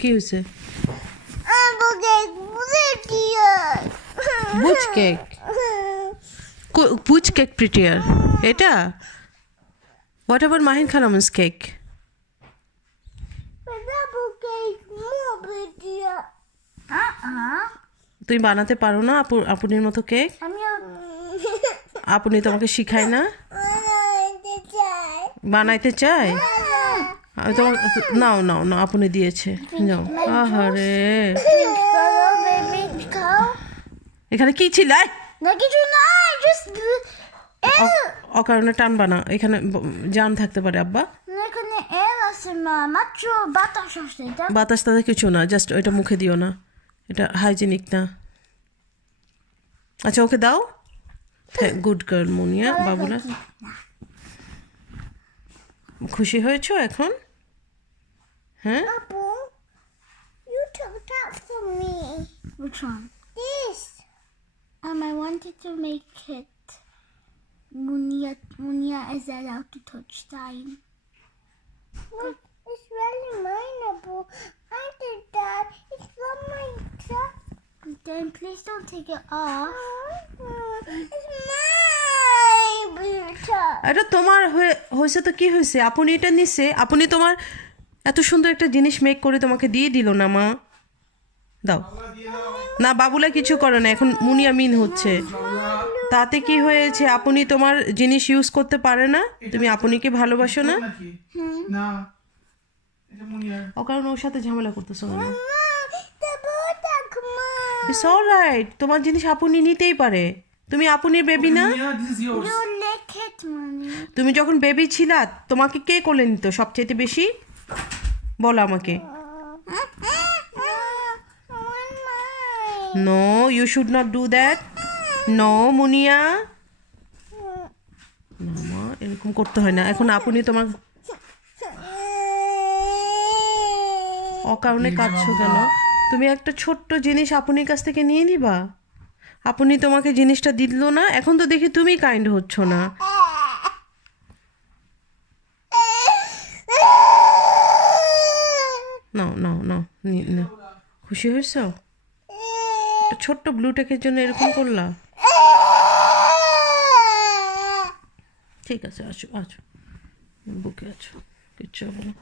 কি হয়েছে? বুচ কেক, বুচ কেক প্রিটিয়ার এটা? হোয়াট এভার মাহিন খালামস কেক? তুমি বানাতে পারো না আপুনির মতো কেক? আপনি তোমাকে শিখায় না? বানাইতে চায়? আমি তোমার নাও নাও না, আপনি দিয়েছে, যাও। আহারে, এখানে কি ছিল? অকারণে টানবা না, এখানে জাম থাকতে পারে আব্বা। বাতাস তাদের কিছু না, জাস্ট ওইটা মুখে দিও না, এটা হাইজেনিক না। আচ্ছা ওকে দাও। গুড গার্ল মুনিয়া। বাবুলা খুশি হয়েছো এখন? হ্যাঁ, You took that from me. Which one? This. I wanted to make it. Munia is allowed to touch time. Look, it's really mine, Abu. I did that. It's from my truck. Then please don't take it off. It's my truck. এটা তোমার হয়েছে তো কি হয়েছে? আপনি এটা নিছে, আপনি তোমার এত সুন্দর একটা জিনিস মেক করে তোমাকে দিয়ে দিল না মা। দাও না, বাবুলা কিছু করে না, এখন মুনিয়া মিন হচ্ছে। তাতে কি হয়েছে? আপনি তোমার জিনিস ইউজ করতে পারে না? তুমি আপনিকে ভালোবাসো না? ও কারণ ওর সাথে ঝামেলা করতেছো না। ইটস অলরাইট, তোমার জিনিস আপনি নিতেই পারে। তুমি আপনির বেবি না? You lick it, Mommy. তুমি যখন বেবি ছিলা তোমাকে কে কোলে নিত সবচেয়ে বেশি? বলো আমাকে। No, you should not do that. No Muniya, না মা, এরকম করতে হয় না। এখন আপনি তোমার অকারণে কাঁদছো কেন? তুমি একটা ছোট্ট জিনিস আপনির কাছ থেকে নিয়ে নিবা? আপনি তোমাকে জিনিসটা দিল না, এখন তো দেখি তুমি কাইন্ড হচ্ছ না। নাও নাও নাও, নাও। খুশি হয়েছ? একটা ছোট্ট ব্লুটেকের জন্য এরকম করলা? ঠিক আছে, আছো আছো, বুকে আছো, কিচ্ছু হবে না।